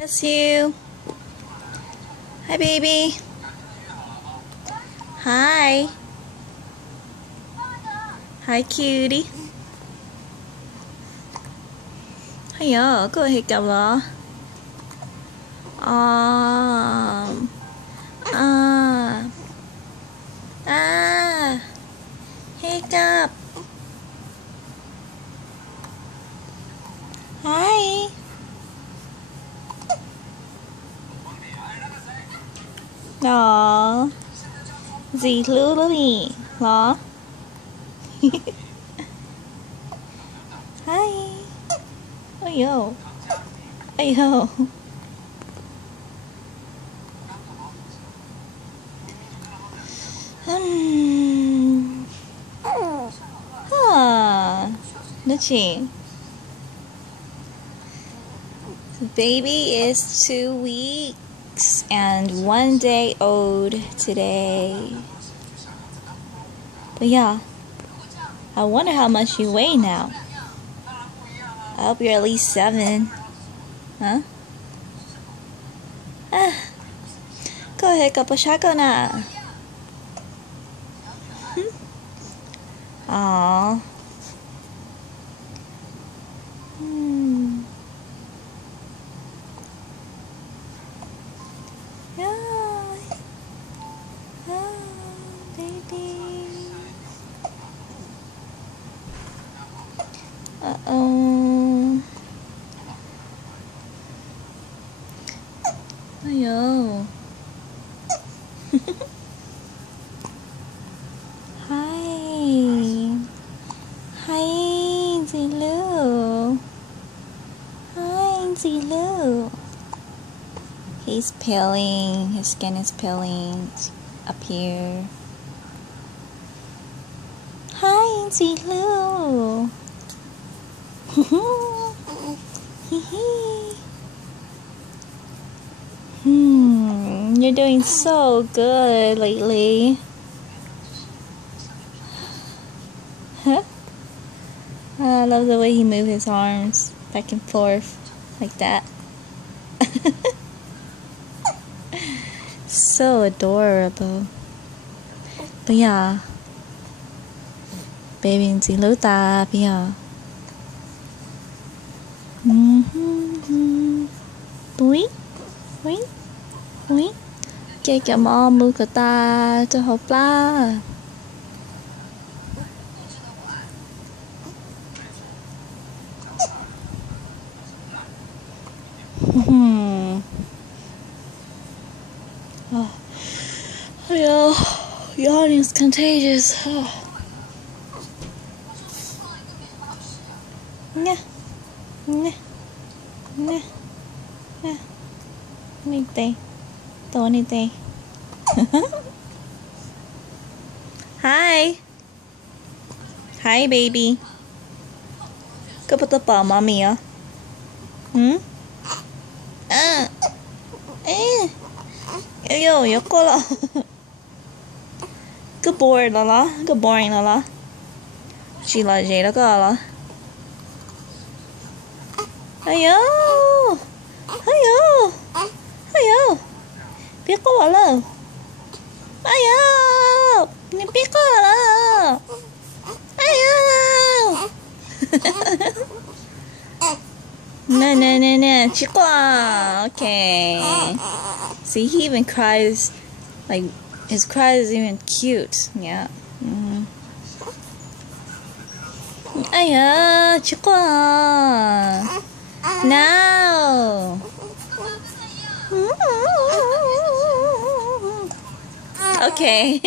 Bless you. Hi, baby. Hi. Hi, cutie. Hiya, có hiccup hả? Hiccup. Hi. Dì lưu đó nè. Hả? Hi. Ayo. Ayo. Let's see. The baby is 2 weeks and 1 day old today. But yeah, I wonder how much you weigh now. I hope you're at least 7. Huh? Go ahead, couple shotgun na. Aww. Yeah. Baby. Uh-oh. Ayo. Hi. Hi, Zilu. Hi, Zilu. He's peeling. His skin is peeling up here. Hi, Zilu. You're doing so good lately. Huh? I love the way he moves his arms back and forth like that. So adorable. But yeah, baby and Zilu ta yeah. Túi, túi, túi. Kể cả mò mưa của ta cho hộp la. Yo, yawning is contagious. Nha, nha, nha, nha. Anything, do anything. Hi. Hi, baby. Có bắt tập bảo mommy à? Yo, 여거라. Cứ bored là, cứ boring là. Chị là gì đó cơ là. Ayo, ayo, ayo. Biết có bảo là. Ayo, biết có là. Ayo. No, chiqua. Okay. See, he even cries, like, his cry is even cute. Yeah. Aya, chiqua. No. Okay.